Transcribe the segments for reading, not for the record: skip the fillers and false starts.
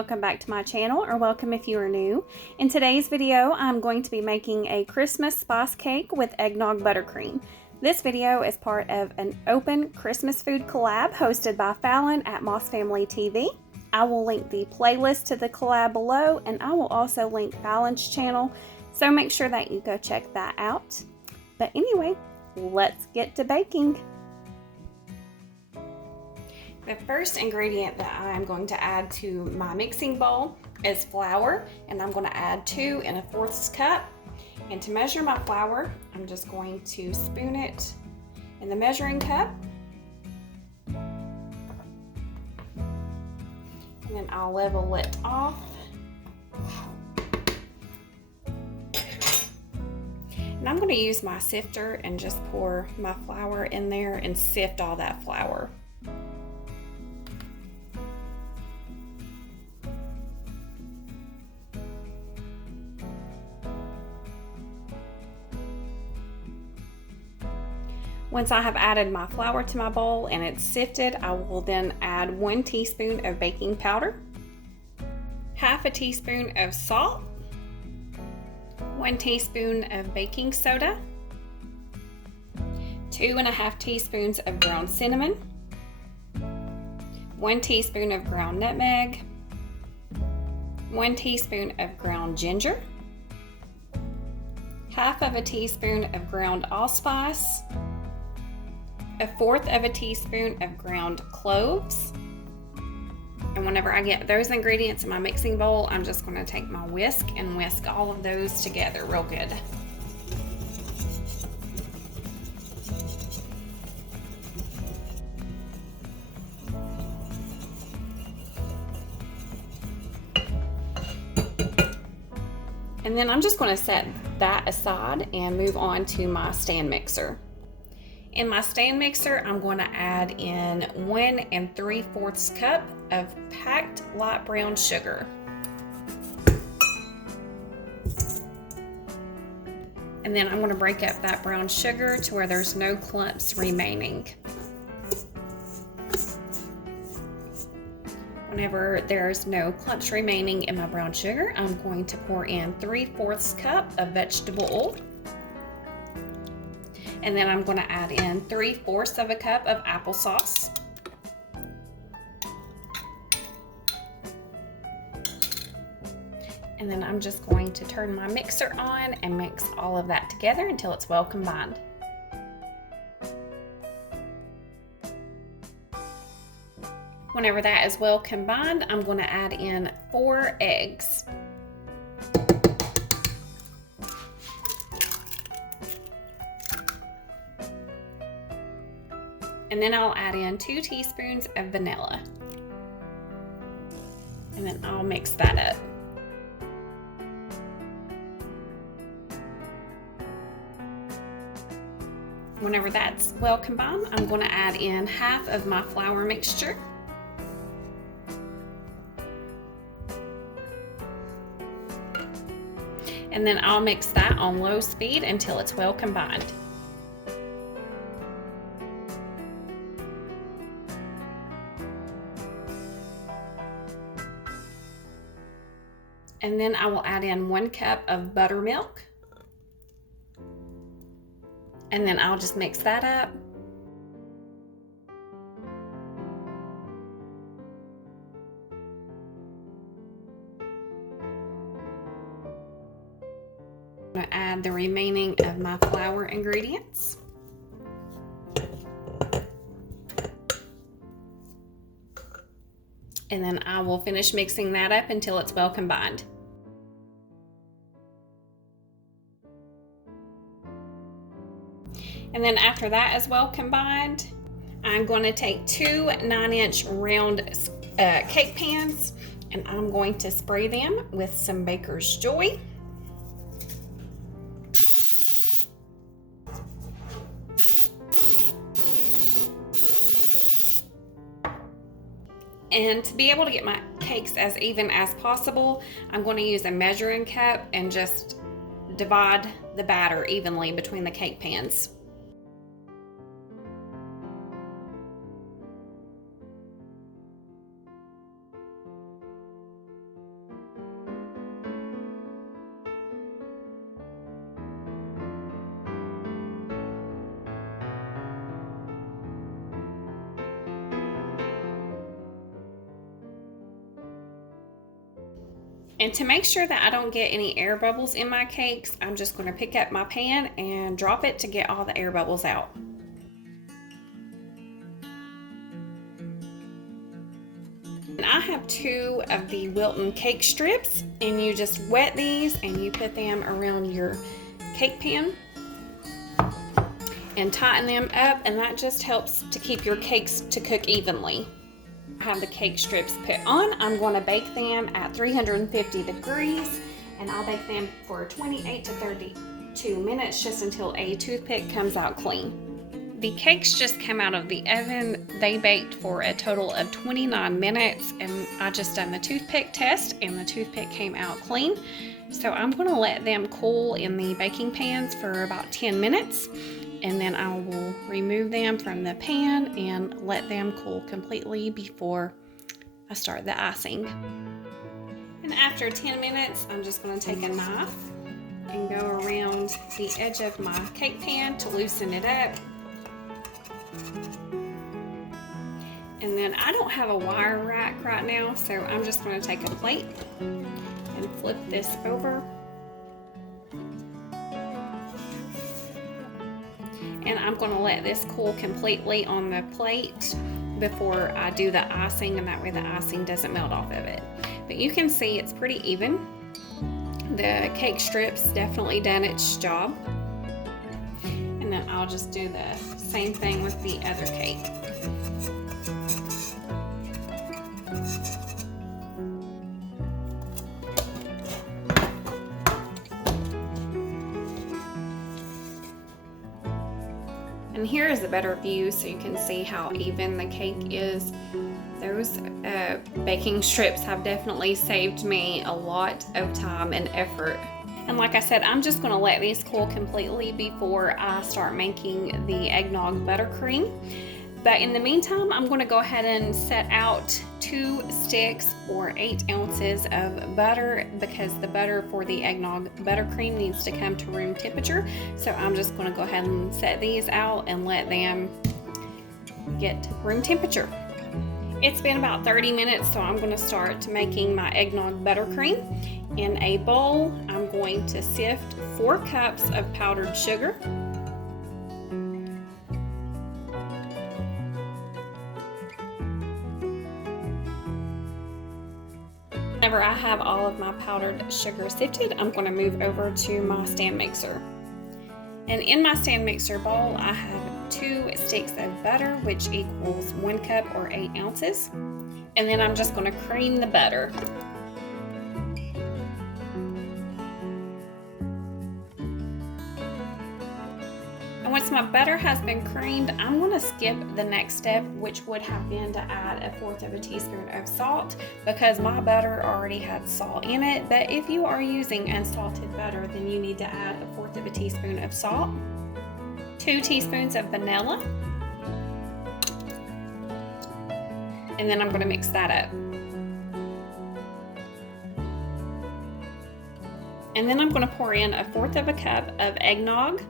welcome back to my channel, or welcome if you are new. In today's video, I'm going to be making a Christmas spice cake with eggnog buttercream. This video is part of an open Christmas food collab hosted by Falon at Moss Family TV. I will link the playlist to the collab below, and I will also link Falon's channel, so make sure that you go check that out. But anyway, let's get to baking. The first ingredient that I'm going to add to my mixing bowl is flour, and I'm going to add 2 1/4 cups. And to measure my flour, I'm just going to spoon it in the measuring cup. And then I'll level it off. And I'm going to use my sifter and just pour my flour in there and sift all that flour. Once I have added my flour to my bowl and it's sifted, I will then add 1 teaspoon of baking powder, half a teaspoon of salt, 1 teaspoon of baking soda, 2 1/2 teaspoons of ground cinnamon, 1 teaspoon of ground nutmeg, 1 teaspoon of ground ginger, half of a teaspoon of ground allspice, 1/4 teaspoon of ground cloves. And whenever I get those ingredients in my mixing bowl, I'm just going to take my whisk and whisk all of those together real good. And then I'm just going to set that aside and move on to my stand mixer. In my stand mixer, I'm going to add in 1 3/4 cup of packed light brown sugar. And then I'm going to break up that brown sugar to where there's no clumps remaining. Whenever there's no clumps remaining in my brown sugar, I'm going to pour in 3/4 cup of vegetable oil. And then I'm going to add in 3/4 cup of applesauce. And then I'm just going to turn my mixer on and mix all of that together until it's well combined. Whenever that is well combined, I'm going to add in 4 eggs. And then I'll add in 2 teaspoons of vanilla. And then I'll mix that up. Whenever that's well combined, I'm going to add in half of my flour mixture. And then I'll mix that on low speed until it's well combined. And then I will add in 1 cup of buttermilk. And then I'll just mix that up. I'm going to add the remaining of my flour ingredients. And then I will finish mixing that up until it's well combined. And then after that is well combined, I'm going to take 2 9-inch round cake pans, and I'm going to spray them with some Baker's Joy. And to be able to get my cakes as even as possible, I'm going to use a measuring cup and just divide the batter evenly between the cake pans. And to make sure that I don't get any air bubbles in my cakes, I'm just going to pick up my pan and drop it to get all the air bubbles out. And I have 2 of the Wilton cake strips, and you just wet these and you put them around your cake pan and tighten them up, and that just helps to keep your cakes to cook evenly. I have the cake strips put on. I'm going to bake them at 350 degrees, and I'll bake them for 28 to 32 minutes just until a toothpick comes out clean. The cakes just come out of the oven. They baked for a total of 29 minutes, and I just done the toothpick test and the toothpick came out clean. So I'm going to let them cool in the baking pans for about 10 minutes, and then I will remove them from the pan and let them cool completely before I start the icing. And after 10 minutes, I'm just going to take a knife and go around the edge of my cake pan to loosen it up. And then I don't have a wire rack right now, so I'm just going to take a plate and flip this over. And I'm going to let this cool completely on the plate before I do the icing, and that way the icing doesn't melt off of it. But you can see it's pretty even. The cake strips definitely done its job. And then I'll just do the same thing with the other cake. And here is a better view so you can see how even the cake is. Those baking strips have definitely saved me a lot of time and effort. And like I said, I'm just going to let these cool completely before I start making the eggnog buttercream. But in the meantime, I'm going to go ahead and set out 2 sticks or 8 ounces of butter, because the butter for the eggnog buttercream needs to come to room temperature. So I'm just going to go ahead and set these out and let them get room temperature. It's been about 30 minutes, so I'm going to start making my eggnog buttercream. In a bowl, I'm going to sift 4 cups of powdered sugar. Whenever I have all of my powdered sugar sifted, I'm going to move over to my stand mixer. And in my stand mixer bowl, I have 2 sticks of butter, which equals 1 cup or 8 ounces. And then I'm just going to cream the butter. And once my butter has been creamed, I'm going to skip the next step, which would have been to add 1/4 teaspoon of salt, because my butter already had salt in it. But if you are using unsalted butter, then you need to add 1/4 teaspoon of salt, 2 teaspoons of vanilla, and then I'm going to mix that up. And then I'm going to pour in 1/4 cup of eggnog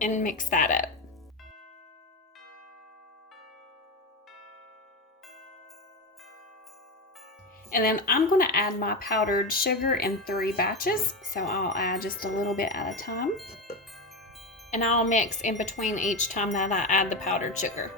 and mix that up. And then I'm going to add my powdered sugar in 3 batches, so I'll add just a little bit at a time. And I'll mix in between each time that I add the powdered sugar.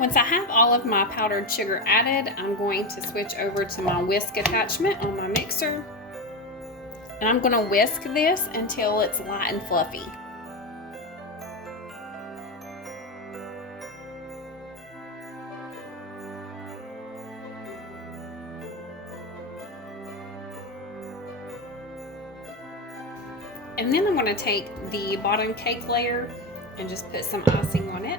Once I have all of my powdered sugar added, I'm going to switch over to my whisk attachment on my mixer. And I'm going to whisk this until it's light and fluffy. And then I'm going to take the bottom cake layer and just put some icing on it.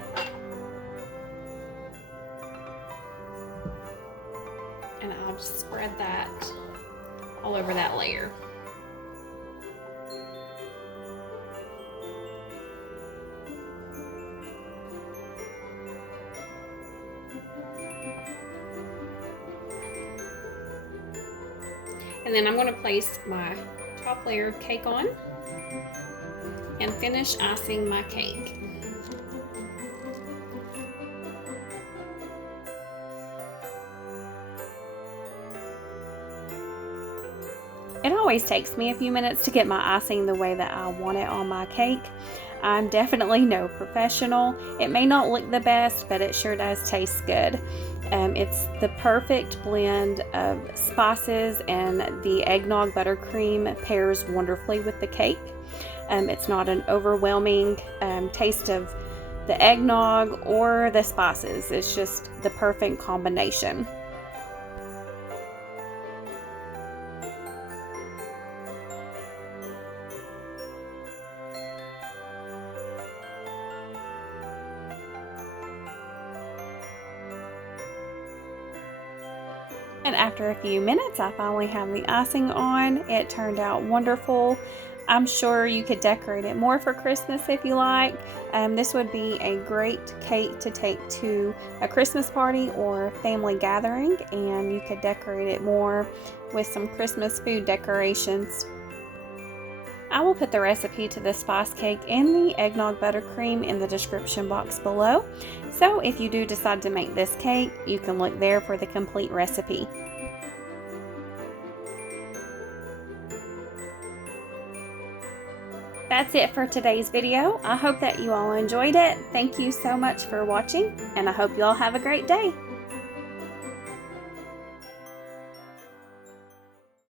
And I'll just spread that all over that layer. And then I'm going to place my top layer of cake on and finish icing my cake. It always takes me a few minutes to get my icing the way that I want it on my cake. I'm definitely no professional. It may not look the best, but it sure does taste good. It's the perfect blend of spices, and the eggnog buttercream pairs wonderfully with the cake. It's not an overwhelming taste of the eggnog or the spices. It's just the perfect combination. And after a few minutes, I finally have the icing on. It turned out wonderful. I'm sure you could decorate it more for Christmas if you like. This would be a great cake to take to a Christmas party or family gathering, and you could decorate it more with some Christmas food decorations. I will put the recipe to the spice cake and the eggnog buttercream in the description box below. So if you do decide to make this cake, you can look there for the complete recipe. That's it for today's video. I hope that you all enjoyed it. Thank you so much for watching, and I hope you all have a great day.